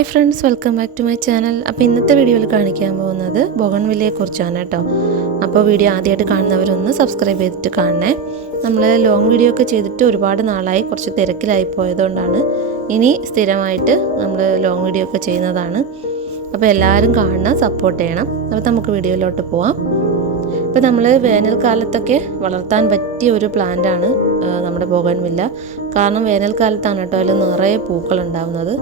Hi friends welcome back to my channel അപ്പോൾ ഇന്നത്തെ വീഡിയോയിൽ കാണിക്കാൻ പോകുന്നത് ബൊഗൺവില്ലയെ കുറിച്ചാണ് കേട്ടോ അപ്പോൾ വീഡിയോ ആദ്യമായിട്ട് കാണുന്നവരൊന്ന് സബ്സ്ക്രൈബ് ചെയ്തിട്ട് കാണണേ. നമ്മൾ ലോങ് വീഡിയോ ഒക്കെ ചെയ്തിട്ട് ഒരുപാട് നാളായി കുറച്ച് തിരക്കിലായി പോയതുകൊണ്ടാണ്. ഇനി സ്ഥിരമായിട്ട് നമ്മൾ ലോങ് വീഡിയോ ഒക്കെ ചെയ്യുന്നതാണ്. അപ്പോൾ എല്ലാവരും കാണണം സപ്പോർട്ട് ചെയ്യണം. അപ്പോൾ നമുക്ക് വീഡിയോയിലോട്ട് പോവാം. ഇപ്പോൾ നമ്മൾ വേനൽക്കാലത്തൊക്കെ വളർത്താൻ പറ്റിയ ഒരു പ്ലാന്റാണ് നമ്മുടെ ബോഗൺവില്ല. കാരണം വേനൽക്കാലത്താണ് കേട്ടോ അതിൽ നിറയെ പൂക്കൾ ഉണ്ടാവുന്നത്.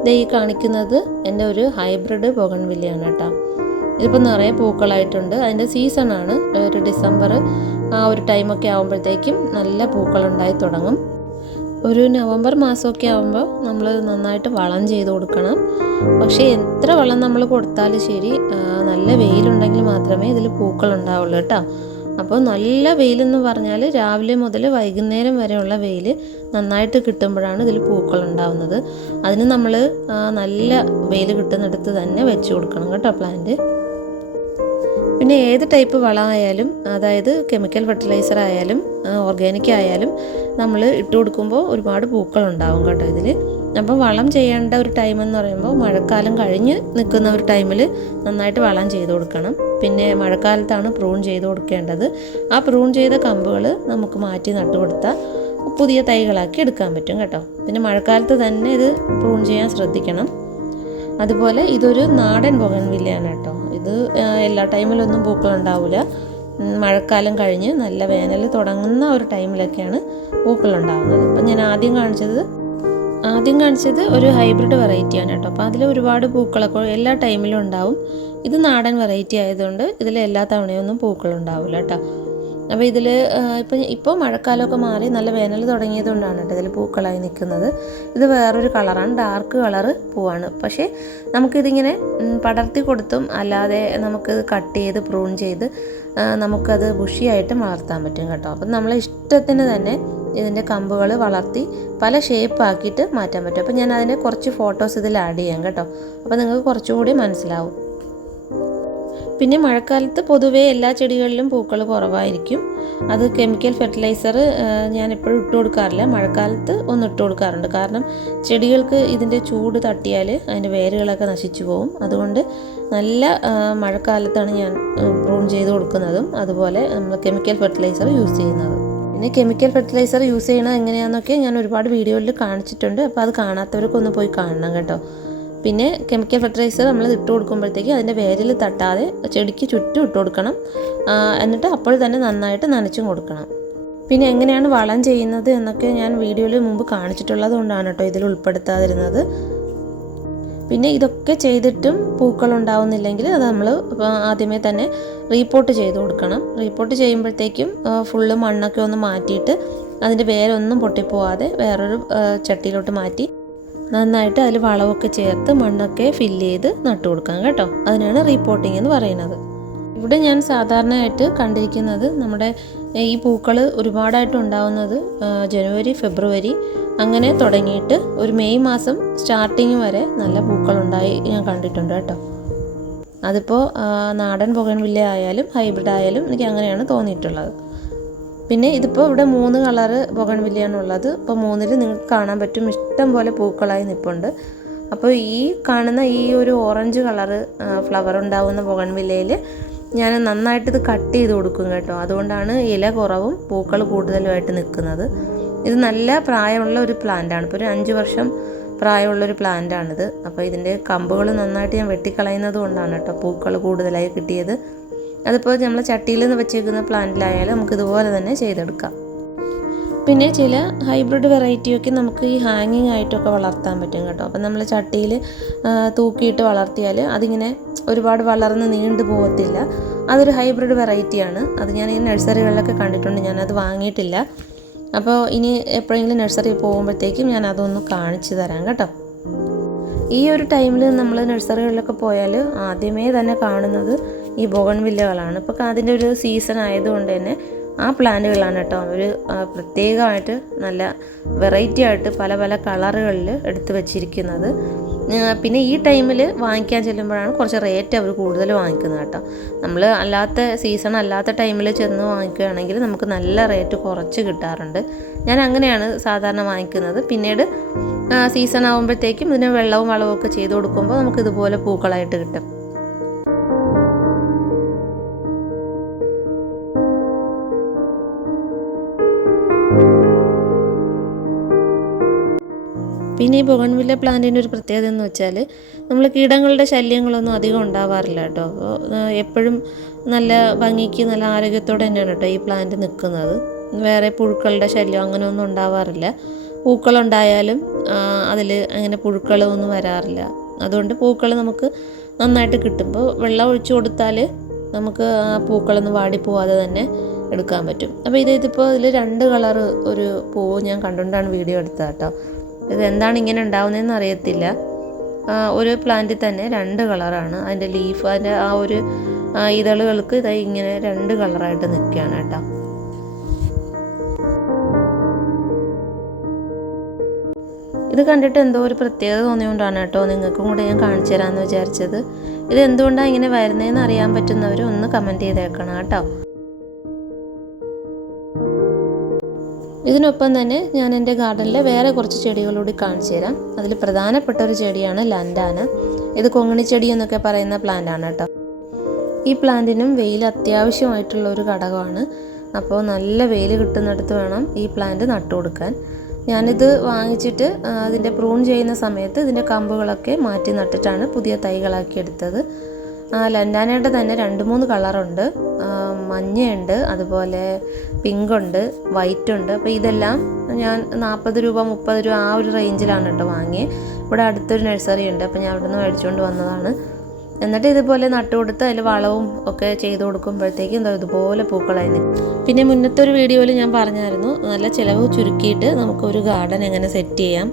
ഇത് ഈ കാണിക്കുന്നത് എന്റെ ഒരു ഹൈബ്രിഡ് ബോഗൺവില്ലയാണ് കേട്ടോ. ഇതിപ്പോൾ നിറയെ പൂക്കളായിട്ടുണ്ട്. അതിന്റെ സീസണാണ് ഒരു ഡിസംബർ ആ ഒരു ടൈമൊക്കെ ആകുമ്പോഴത്തേക്കും നല്ല പൂക്കൾ ഉണ്ടായി തുടങ്ങും. ഒരു നവംബർ മാസമൊക്കെ ആകുമ്പോൾ നമ്മൾ നന്നായിട്ട് വളം ചെയ്ത് കൊടുക്കണം. പക്ഷേ എത്ര വളം നമ്മൾ കൊടുത്താലും ശരി നല്ല വെയിലുണ്ടെങ്കിൽ മാത്രമേ ഇതിൽ പൂക്കൾ ഉണ്ടാവുള്ളൂ കേട്ടോ. അപ്പോൾ നല്ല വെയിലെന്ന് പറഞ്ഞാൽ രാവിലെ മുതൽ വൈകുന്നേരം വരെയുള്ള വെയിൽ നന്നായിട്ട് കിട്ടുമ്പോഴാണ് ഇതിൽ പൂക്കൾ ഉണ്ടാവുന്നത് അതിന് നമ്മൾ നല്ല വെയിൽ കിട്ടുന്നിടത്ത് തന്നെ വെച്ച് കൊടുക്കണം കേട്ടോ പ്ലാന്റ്. പിന്നെ ഏത് ടൈപ്പ് വളമായാലും അതായത് കെമിക്കൽ ഫെർട്ടിലൈസർ ആയാലും ഓർഗാനിക് ആയാലും നമ്മൾ ഇട്ട് കൊടുക്കുമ്പോൾ ഒരുപാട് പൂക്കൾ ഉണ്ടാവും കേട്ടോ ഇതിൽ. അപ്പം വളം ചെയ്യേണ്ട ഒരു ടൈം എന്ന് പറയുമ്പോൾ മഴക്കാലം കഴിഞ്ഞ് നിൽക്കുന്ന ഒരു ടൈമിൽ നന്നായിട്ട് വളം ചെയ്ത് കൊടുക്കണം. പിന്നെ മഴക്കാലത്താണ് പ്രൂൺ ചെയ്ത് കൊടുക്കേണ്ടത്. ആ പ്രൂൺ ചെയ്ത കമ്പുകൾ നമുക്ക് മാറ്റി നട്ടു കൊടുത്താൽ പുതിയ തൈകളാക്കി എടുക്കാൻ പറ്റും കേട്ടോ. പിന്നെ മഴക്കാലത്ത് തന്നെ ഇത് പ്രൂൺ ചെയ്യാൻ ശ്രദ്ധിക്കണം. അതുപോലെ ഇതൊരു നാടൻ ബൊഗൻവില്ലയാണ് കേട്ടോ. ഇത് എല്ലാ ടൈമിലൊന്നും പൂക്കൾ ഉണ്ടാവില്ല മഴക്കാലം കഴിഞ്ഞ് നല്ല വേനൽ തുടങ്ങുന്ന ഒരു ടൈമിലൊക്കെയാണ് പൂക്കൾ ഉണ്ടാകുന്നത് അപ്പം ഞാൻ ആദ്യം കാണിച്ചത് ആദ്യം കാണിച്ചത് ഒരു ഹൈബ്രിഡ് വെറൈറ്റിയാണ് കേട്ടോ. അപ്പോൾ അതിൽ ഒരുപാട് പൂക്കളൊക്കെ എല്ലാ ടൈമിലും ഉണ്ടാവും. ഇത് നാടൻ വെറൈറ്റി ആയതുകൊണ്ട് ഇതിൽ എല്ലാ തവണയൊന്നും പൂക്കളുണ്ടാവില്ല കേട്ടോ. അപ്പോൾ ഇതിൽ ഇപ്പം ഇപ്പോൾ മഴക്കാലമൊക്കെ മാറി നല്ല വേനൽ തുടങ്ങിയതുകൊണ്ടാണ് കേട്ടോ ഇതിൽ പൂക്കളായി നിൽക്കുന്നത്. ഇത് വേറൊരു കളറാണ് ഡാർക്ക് കളറ് പൂവാണ്. പക്ഷേ നമുക്കിതിങ്ങനെ പടർത്തി കൊടുത്തും അല്ലാതെ നമുക്ക് കട്ട് ചെയ്ത് പ്രൂൺ ചെയ്ത് നമുക്കത് ബുഷിയായിട്ട് വളർത്താൻ പറ്റും കേട്ടോ. അപ്പം നമ്മളെ ഇഷ്ടത്തിന് തന്നെ ഇതിന്റെ കമ്പുകൾ വളർത്തി പല ഷേപ്പ് ആക്കിയിട്ട് മാറ്റാൻ പറ്റും. അപ്പോൾ ഞാൻ അതിന്റെ കുറച്ച് ഫോട്ടോസ് ഇതിൽ ആഡ് ചെയ്യാം കേട്ടോ. അപ്പോൾ നിങ്ങൾക്ക് കുറച്ചും കൂടി മനസ്സിലാവും. പിന്നെ മഴക്കാലത്ത് പൊതുവേ എല്ലാ ചെടികളിലും പൂക്കൾ കുറവായിരിക്കും. അത് കെമിക്കൽ ഫെർട്ടിലൈസർ ഞാൻ എപ്പോഴും ഇട്ട് കൊടുക്കാറില്ല. മഴക്കാലത്ത് ഒന്ന് ഇട്ട് കൊടുക്കാറുണ്ട്. കാരണം ചെടികൾക്ക് ഇതിന്റെ ചൂട് തട്ടിയാൽ അതിന്റെ വേരുകളൊക്കെ നശിച്ചു പോകും. അതുകൊണ്ട് നല്ല മഴക്കാലത്താണ് ഞാൻ പ്രൂൺ ചെയ്ത് കൊടുക്കുന്നതും. അതുപോലെ നമ്മൾ കെമിക്കൽ ഫെർട്ടിലൈസർ യൂസ് ചെയ്യുന്നതും. പിന്നെ കെമിക്കൽ ഫെർട്ടിലൈസർ യൂസ് ചെയ്യണത് എങ്ങനെയാണെന്നൊക്കെ ഞാൻ ഒരുപാട് വീഡിയോയിൽ കാണിച്ചിട്ടുണ്ട്. അപ്പോൾ അത് കാണാത്തവർക്കൊന്ന് പോയി കാണണം കേട്ടോ. പിന്നെ കെമിക്കൽ ഫെർട്ടിലൈസർ നമ്മൾ ഇട്ട് കൊടുക്കുമ്പോഴത്തേക്ക് അതിന്റെ വേരിൽ തട്ടാതെ ചെടിക്ക് ചുറ്റും ഇട്ട് കൊടുക്കണം. എന്നിട്ട് അപ്പോൾ തന്നെ നന്നായിട്ട് നനച്ചും കൊടുക്കണം. പിന്നെ എങ്ങനെയാണ് വളം ചെയ്യുന്നത് എന്നൊക്കെ ഞാൻ വീഡിയോയിൽ മുമ്പ് കാണിച്ചിട്ടുള്ളത് കൊണ്ടാണ് കേട്ടോ ഇതിൽ ഉൾപ്പെടുത്താതിരുന്നത്. പിന്നെ ഇതൊക്കെ ചെയ്തിട്ടും പൂക്കൾ ഉണ്ടാവുന്നില്ലെങ്കിൽ അത് നമ്മൾ ആദ്യമേ തന്നെ റീപ്പോർട്ട് ചെയ്ത് കൊടുക്കണം. റീപ്പോർട്ട് ചെയ്യുമ്പോഴത്തേക്കും ഫുള്ള് മണ്ണൊക്കെ ഒന്ന് മാറ്റിയിട്ട് അതിന്റെ വേരൊന്നും പൊട്ടിപ്പോവാതെ വേറൊരു ചട്ടിയിലോട്ട് മാറ്റി നന്നായിട്ട് അതിൽ വളമൊക്കെ ചേർത്ത് മണ്ണൊക്കെ ഫില്ല് ചെയ്ത് നട്ടു കൊടുക്കാം കേട്ടോ. അതിനാണ് റീപ്പോർട്ടിംഗ് എന്ന് പറയുന്നത്. ഇവിടെ ഞാൻ സാധാരണയായിട്ട് കണ്ടിരിക്കുന്നത് നമ്മുടെ ഈ പൂക്കൾ ഒരുപാടായിട്ട് ഉണ്ടാവുന്നത് ജനുവരി ഫെബ്രുവരി അങ്ങനെ തുടങ്ങിയിട്ട് ഒരു മെയ് മാസം സ്റ്റാർട്ടിങ് വരെ നല്ല പൂക്കളുണ്ടായി ഞാൻ കണ്ടിട്ടുണ്ട് കേട്ടോ. അതിപ്പോൾ നാടൻ പുകൻവില്ല ആയാലും ഹൈബ്രിഡ് ആയാലും എനിക്ക് അങ്ങനെയാണ് തോന്നിയിട്ടുള്ളത്. പിന്നെ ഇതിപ്പോൾ ഇവിടെ മൂന്ന് കളറ് ബൊഗൺവില്ലയാണ് ഉള്ളത്. അപ്പോൾ മൂന്നിൽ നിങ്ങൾക്ക് കാണാൻ പറ്റും ഇഷ്ടം പോലെ പൂക്കളായി നിൽപ്പുണ്ട് അപ്പോൾ ഈ കാണുന്ന ഈ ഒരു ഓറഞ്ച് കളറ് ഫ്ലവർ ഉണ്ടാവുന്ന ബൊഗൺവില്ലയിൽ ഞാൻ നന്നായിട്ട് ഇത് കട്ട് ചെയ്ത് കൊടുക്കും കേട്ടോ. അതുകൊണ്ടാണ് ഇല കുറവും പൂക്കൾ കൂടുതലുമായിട്ട് നിൽക്കുന്നത്. ഇത് നല്ല പ്രായമുള്ള ഒരു പ്ലാന്റാണ് ഇപ്പോൾ ഒരു അഞ്ച് വർഷം പ്രായമുള്ളൊരു പ്ലാന്റാണിത് അപ്പോൾ ഇതിന്റെ കമ്പുകൾ നന്നായിട്ട് ഞാൻ വെട്ടിക്കളയുന്നത് കൊണ്ടാണ് കേട്ടോ പൂക്കൾ കൂടുതലായി കിട്ടിയത്. അതിപ്പോൾ നമ്മൾ ചട്ടിയിൽ നിന്ന് വെച്ചേക്കുന്ന പ്ലാന്റിലായാലും നമുക്ക് ഇതുപോലെ തന്നെ ചെയ്തെടുക്കാം. പിന്നെ ചില ഹൈബ്രിഡ് വെറൈറ്റിയൊക്കെ നമുക്ക് ഈ ഹാങ്ങിങ് ആയിട്ടൊക്കെ വളർത്താൻ പറ്റും കേട്ടോ. അപ്പം നമ്മൾ ചട്ടിയിൽ തൂക്കിയിട്ട് വളർത്തിയാൽ അതിങ്ങനെ ഒരുപാട് വളർന്ന് നീണ്ടു പോകത്തില്ല അതൊരു ഹൈബ്രിഡ് വെറൈറ്റിയാണ്. അത് ഞാൻ ഈ നഴ്സറികളിലൊക്കെ കണ്ടിട്ടുണ്ട്. ഞാനത് വാങ്ങിയിട്ടില്ല. അപ്പോൾ ഇനി എപ്പോഴെങ്കിലും നഴ്സറി പോകുമ്പോഴത്തേക്കും ഞാൻ അതൊന്ന് കാണിച്ചു തരാം കേട്ടോ. ഈ ഒരു ടൈമിൽ നമ്മൾ നഴ്സറികളിലൊക്കെ പോയാൽ ആദ്യമേ തന്നെ കാണുന്നത് ഈ ബോഗൺവില്ലകളാണ്. ഇപ്പോൾ അതിന്റെ ഒരു സീസൺ ആയതുകൊണ്ട് തന്നെ ആ പ്ലാന്റുകളാണ് കേട്ടോ. അവർ പ്രത്യേകമായിട്ട് നല്ല വെറൈറ്റി ആയിട്ട് പല പല കളറുകളിൽ എടുത്ത് വെച്ചിരിക്കുന്നത്. പിന്നെ ഈ ടൈമിൽ വാങ്ങിക്കാൻ ചെല്ലുമ്പോഴാണ് കുറച്ച് റേറ്റ് അവർ കൂടുതൽ വാങ്ങിക്കുന്നത് കേട്ടോ. നമ്മൾ അല്ലാത്ത സീസൺ അല്ലാത്ത ടൈമിൽ ചെന്ന് വാങ്ങിക്കുകയാണെങ്കിൽ നമുക്ക് നല്ല റേറ്റ് കുറച്ച് കിട്ടാറുണ്ട്. ഞാൻ അങ്ങനെയാണ് സാധാരണ വാങ്ങിക്കുന്നത്. പിന്നീട് സീസൺ ആകുമ്പോഴത്തേക്കും ഇതിന് വെള്ളവും വളവും ഒക്കെ ചെയ്ത് കൊടുക്കുമ്പോൾ നമുക്ക് ഇതുപോലെ പൂക്കളായിട്ട് കിട്ടും. പിന്നെ ഈ ബോഗൺവില്ല പ്ലാന്റിന്റെ ഒരു പ്രത്യേകത എന്ന് വെച്ചാൽ നമ്മൾ കീടങ്ങളുടെ ശല്യങ്ങളൊന്നും അധികം ഉണ്ടാവാറില്ല കേട്ടോ. എപ്പോഴും നല്ല ഭംഗിക്ക് നല്ല ആരോഗ്യത്തോടെ തന്നെയാണ് കേട്ടോ ഈ പ്ലാന്റ് നിൽക്കുന്നത് വേറെ പുഴുക്കളുടെ ശല്യം അങ്ങനെയൊന്നും ഉണ്ടാവാറില്ല. പൂക്കളുണ്ടായാലും അതിൽ അങ്ങനെ പുഴുക്കളൊന്നും വരാറില്ല. അതുകൊണ്ട് പൂക്കൾ നമുക്ക് നന്നായിട്ട് കിട്ടുമ്പോൾ വെള്ളം ഒഴിച്ചു കൊടുത്താൽ നമുക്ക് ആ പൂക്കളൊന്നും വാടിപ്പോവാതെ തന്നെ എടുക്കാൻ പറ്റും. അപ്പോൾ ഇത് ഇതിപ്പോൾ ഇതിൽ രണ്ട് കളർ ഒരു പൂവ് ഞാൻ കണ്ടുകൊണ്ടാണ് വീഡിയോ എടുത്തത് കേട്ടോ. ഇത് എന്താണ് ഇങ്ങനെ ഉണ്ടാവുന്നതെന്ന് അറിയത്തില്ല. ഒരു പ്ലാന്റിൽ തന്നെ രണ്ട് കളറാണ് അതിന്റെ ലീഫ് അതിന്റെ ആ ഒരു ഇതളുകൾക്ക് ഇത് ഇങ്ങനെ രണ്ട് കളറായിട്ട് നിൽക്കുകയാണ് കേട്ടോ. ഇത് കണ്ടിട്ട് എന്തോ ഒരു പ്രത്യേകത തോന്നിയോണ്ടാണ് കേട്ടോ നിങ്ങൾക്കും കൂടെ ഞാൻ കാണിച്ചു തരാമെന്ന് വിചാരിച്ചത്. ഇത് എന്തുകൊണ്ടാണ് ഇങ്ങനെ വരുന്നതെന്ന് അറിയാൻ പറ്റുന്നവർ ഒന്ന് കമന്റ് ചെയ്തേക്കണം കേട്ടോ. ഇതിനൊപ്പം തന്നെ ഞാൻ എന്റെ ഗാർഡനിലെ വേറെ കുറച്ച് ചെടികളോട് കാണിച്ചു തരാം. അതിൽ പ്രധാനപ്പെട്ട ഒരു ചെടിയാണ് ലാൻഡാന. ഇത് കൊങ്ങണി ചെടി എന്നൊക്കെ പറയുന്ന പ്ലാന്റാണ് കേട്ടോ. ഈ പ്ലാന്റിനും വെയിൽ അത്യാവശ്യമായിട്ടുള്ള ഒരു ഘടകമാണ്. അപ്പോൾ നല്ല വെയിൽ കിട്ടുന്നിടത്ത് വേണം ഈ പ്ലാന്റ് നട്ടു കൊടുക്കാൻ. ഞാനിത് വാങ്ങിച്ചിട്ട് അതിന്റെ പ്രൂൺ ചെയ്യുന്ന സമയത്ത് ഇതിന്റെ കമ്പുകളൊക്കെ മാറ്റി നട്ടിട്ടാണ് പുതിയ തൈകളാക്കി എടുത്തത്. ആ, ലൻഡാനയുടെ തന്നെ രണ്ട് മൂന്ന് കളറുണ്ട്. മഞ്ഞയുണ്ട് അതുപോലെ പിങ്ക് ഉണ്ട് വൈറ്റ് ഉണ്ട് അപ്പോൾ ഇതെല്ലാം ഞാൻ നാൽപ്പത് രൂപ മുപ്പത് രൂപ ആ ഒരു റേഞ്ചിലാണ് കേട്ടോ വാങ്ങിയത് ഇവിടെ അടുത്തൊരു നഴ്സറി ഉണ്ട് അപ്പോൾ ഞാൻ അവിടെ നിന്ന് മേടിച്ചുകൊണ്ട് വന്നതാണ്. എന്നിട്ട് ഇതുപോലെ നട്ടുകൊടുത്ത് അതിൽ വളവും ഒക്കെ ചെയ്ത് കൊടുക്കുമ്പോഴത്തേക്കും എന്താ ഇതുപോലെ പൂക്കളായി പിന്നെ മുന്നത്തെ ഒരു വീഡിയോയിൽ ഞാൻ പറഞ്ഞായിരുന്നു നല്ല ചിലവ് ചുരുക്കിയിട്ട് നമുക്കൊരു ഗാർഡൻ എങ്ങനെ സെറ്റ് ചെയ്യാം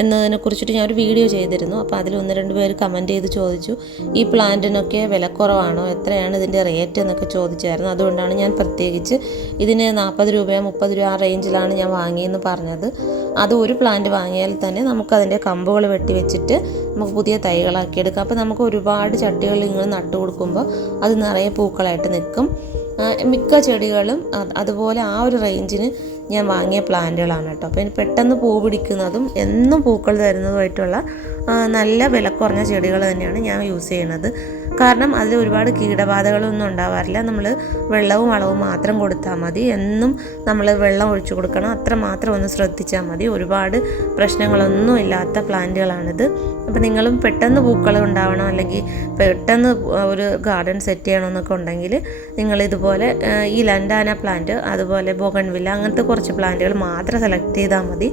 എന്നതിനെ കുറിച്ചിട്ട് ഞാൻ ഒരു വീഡിയോ ചെയ്തിരുന്നു. അപ്പോൾ അതിൽ ഒന്ന് രണ്ട് പേര് കമന്റ് ചെയ്ത് ചോദിച്ചു ഈ പ്ലാന്റിനൊക്കെ വിലക്കുറവാണോ? എത്രയാണ് ഇതിന്റെ റേറ്റ് എന്നൊക്കെ ചോദിച്ചായിരുന്നു. അതുകൊണ്ടാണ് ഞാൻ പ്രത്യേകിച്ച് ഇതിന് നാൽപ്പത് രൂപയോ മുപ്പത് രൂപ ആ റേഞ്ചിലാണ് ഞാൻ വാങ്ങിയെന്ന് പറഞ്ഞത്. അത് ഒരു പ്ലാന്റ് വാങ്ങിയാൽ തന്നെ നമുക്കതിന്റെ കമ്പുകൾ വെട്ടി വെച്ചിട്ട് നമുക്ക് പുതിയ തൈകളാക്കി എടുക്കാം അപ്പോൾ നമുക്ക് ഒരുപാട് ചട്ടികൾ നിങ്ങൾ നട്ടു കൊടുക്കുമ്പോൾ അത് നിറയെ പൂക്കളായിട്ട് നിൽക്കും. മിക്ക ചെടികളും അതുപോലെ ആ ഒരു റേഞ്ചിന് ഞാൻ വാങ്ങിയ പ്ലാന്റുകളാണ് കേട്ടോ. അപ്പോൾ പെട്ടെന്ന് പൂ പിടിക്കുന്നതും എന്നും പൂക്കൾ തരുന്നതുമായിട്ടുള്ള നല്ല വില കുറഞ്ഞ ചെടികൾ തന്നെയാണ് ഞാൻ യൂസ് ചെയ്യണത് കാരണം അതിൽ ഒരുപാട് കീടബാധകളൊന്നും ഉണ്ടാവാറില്ല. നമ്മൾ വെള്ളവും വളവും മാത്രം കൊടുത്താൽ മതി. എന്നും നമ്മൾ വെള്ളം ഒഴിച്ചു കൊടുക്കണം. അത്ര മാത്രം ഒന്ന് ശ്രദ്ധിച്ചാൽ മതി. ഒരുപാട് പ്രശ്നങ്ങളൊന്നും ഇല്ലാത്ത പ്ലാന്റുകളാണിത്. അപ്പോൾ നിങ്ങളും പെട്ടെന്ന് പൂക്കൾ ഉണ്ടാവണം അല്ലെങ്കിൽ പെട്ടെന്ന് ഒരു ഗാർഡൻ സെറ്റ് ചെയ്യണമെന്നൊക്കെ ഉണ്ടെങ്കിൽ നിങ്ങൾ ഇതുപോലെ ഈ ലണ്ടാന പ്ലാന്റ് അതുപോലെ ബോഗൺവില്ല അങ്ങനത്തെ കുറച്ച് പ്ലാന്റുകൾ മാത്രം സെലക്ട് ചെയ്താൽ മതി.